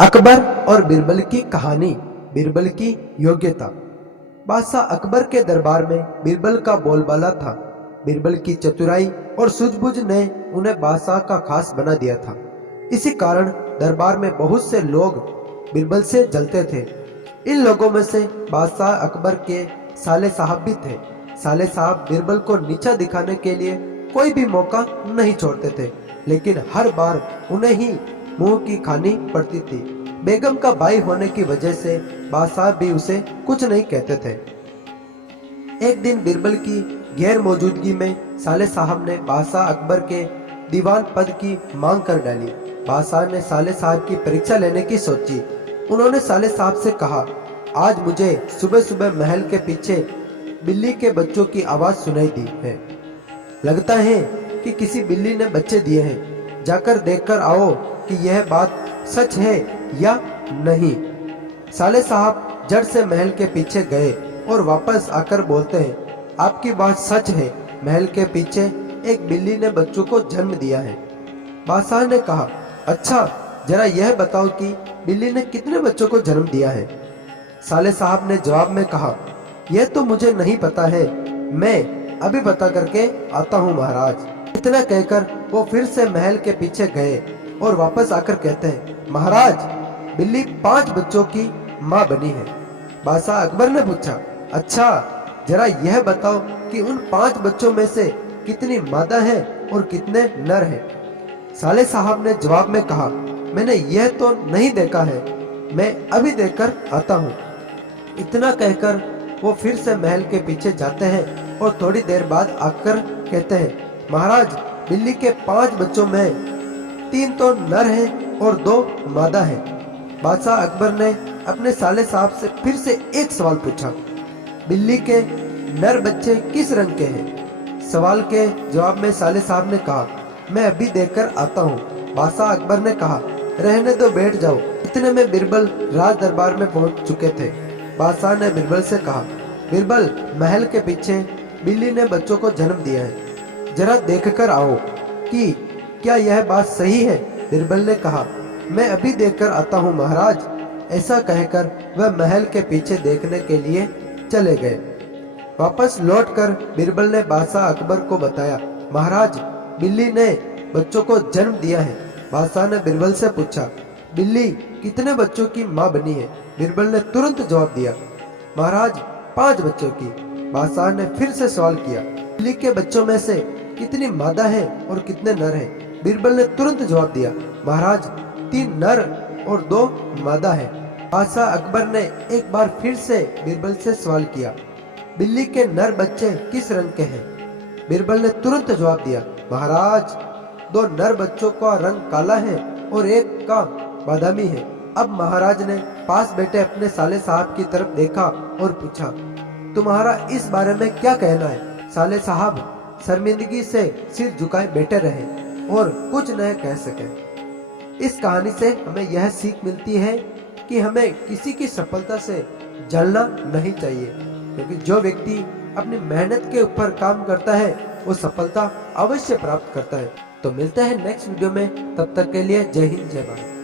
अकबर और बीरबल की कहानी। बीरबल की योग्यता। बादशाह अकबर के दरबार में बीरबल का बोलबाला था। बीरबल की चतुराई और सूझबूझ ने उन्हें बादशाह का खास बना दिया था। इसी कारण दरबार में बहुत से लोग बीरबल से जलते थे। इन लोगों में से बादशाह अकबर के साले साहब भी थे। साले साहब बीरबल को नीचा दिखाने के लिए कोई भी मौका नहीं छोड़ते थे, लेकिन हर बार उन्हें ही मुंह की खानी पड़ती थी। बेगम का भाई होने की वजह से बादशाह भी उसे कुछ नहीं कहते थे। एक दिन बीरबल की गैर मौजूदगी में साले साहब ने बादशाह अकबर के दीवान पद की मांग कर डाली। बादशाह ने साले साहब की परीक्षा लेने की सोची। उन्होंने साले साहब से कहा, आज मुझे सुबह सुबह महल के पीछे बिल्ली के बच्चों की आवाज सुनाई दी है। लगता है कि किसी बिल्ली ने बच्चे दिए हैं। जाकर देखकर आओ कि यह बात सच है या नहीं। साले साहब जड़ से महल के पीछे गए और वापस आकर बोलते हैं, आपकी बात सच है, महल के पीछे एक बिल्ली ने बच्चों को जन्म दिया है। बादशाह ने कहा, अच्छा जरा यह बताओ कि बिल्ली ने कितने बच्चों को जन्म दिया है। साले साहब ने जवाब में कहा, यह तो मुझे नहीं पता है, मैं अभी पता करके आता हूँ महाराज। इतना कहकर वो फिर से महल के पीछे गए और वापस आकर कहते हैं, महाराज बिल्ली 5 बच्चों की माँ बनी है। बादशाह अकबर ने पूछा, अच्छा जरा यह बताओ कि उन 5 बच्चों में से कितनी मादा है और कितने नर हैं। साले साहब ने जवाब में कहा, मैंने यह तो नहीं देखा है, मैं अभी देखकर आता हूँ। इतना कहकर वो फिर से महल के पीछे जाते हैं और थोड़ी देर बाद आकर कहते हैं, महाराज बिल्ली के 5 बच्चों में 3 तो नर हैं और 2 मादा हैं। बादशाह अकबर ने अपने साले साहब से फिर से एक सवाल पूछा, बिल्ली के नर बच्चे किस रंग के हैं। सवाल के जवाब में साले साहब ने कहा, मैं अभी देखकर आता हूँ। बादशाह अकबर ने कहा, रहने दो, बैठ जाओ। इतने में बीरबल राज दरबार में पहुंच चुके थे। बादशाह ने बीरबल से कहा, बीरबल महल के पीछे बिल्ली ने बच्चों को जन्म दिया है, जरा देखकर आओ कि क्या यह बात सही है। बीरबल ने कहा, मैं अभी देखकर आता हूँ महाराज। ऐसा कहकर वह महल के पीछे देखने के लिए चले गए। वापस लौटकर बीरबल ने बादशाह अकबर को बताया, महाराज बिल्ली ने बच्चों को जन्म दिया है। बादशाह ने बीरबल से पूछा, बिल्ली कितने बच्चों की माँ बनी है। बीरबल ने तुरंत जवाब दिया, महाराज 5 बच्चों की। बादशाह ने फिर से सवाल किया, बिल्ली के बच्चों में से कितनी मादा है और कितने नर हैं। बीरबल ने तुरंत जवाब दिया, महाराज 3 नर और 2 मादा है। बादशाह अकबर ने एक बार फिर से बीरबल से सवाल किया, बिल्ली के नर बच्चे किस रंग के हैं। बीरबल ने तुरंत जवाब दिया, महाराज 2 नर बच्चों का रंग काला है और एक का बादामी है। अब महाराज ने पास बैठे अपने साले साहब की तरफ देखा और पूछा, तुम्हारा इस बारे में क्या कहना है। साले साहब शर्मिंदगी से सिर झुकाए बैठे रहे और कुछ न कह सके। इस कहानी से हमें यह सीख मिलती है कि हमें किसी की सफलता से जलना नहीं चाहिए, क्योंकि जो व्यक्ति अपनी मेहनत के ऊपर काम करता है वो सफलता अवश्य प्राप्त करता है। तो मिलते हैं नेक्स्ट वीडियो में, तब तक के लिए जय हिंद जय भारत।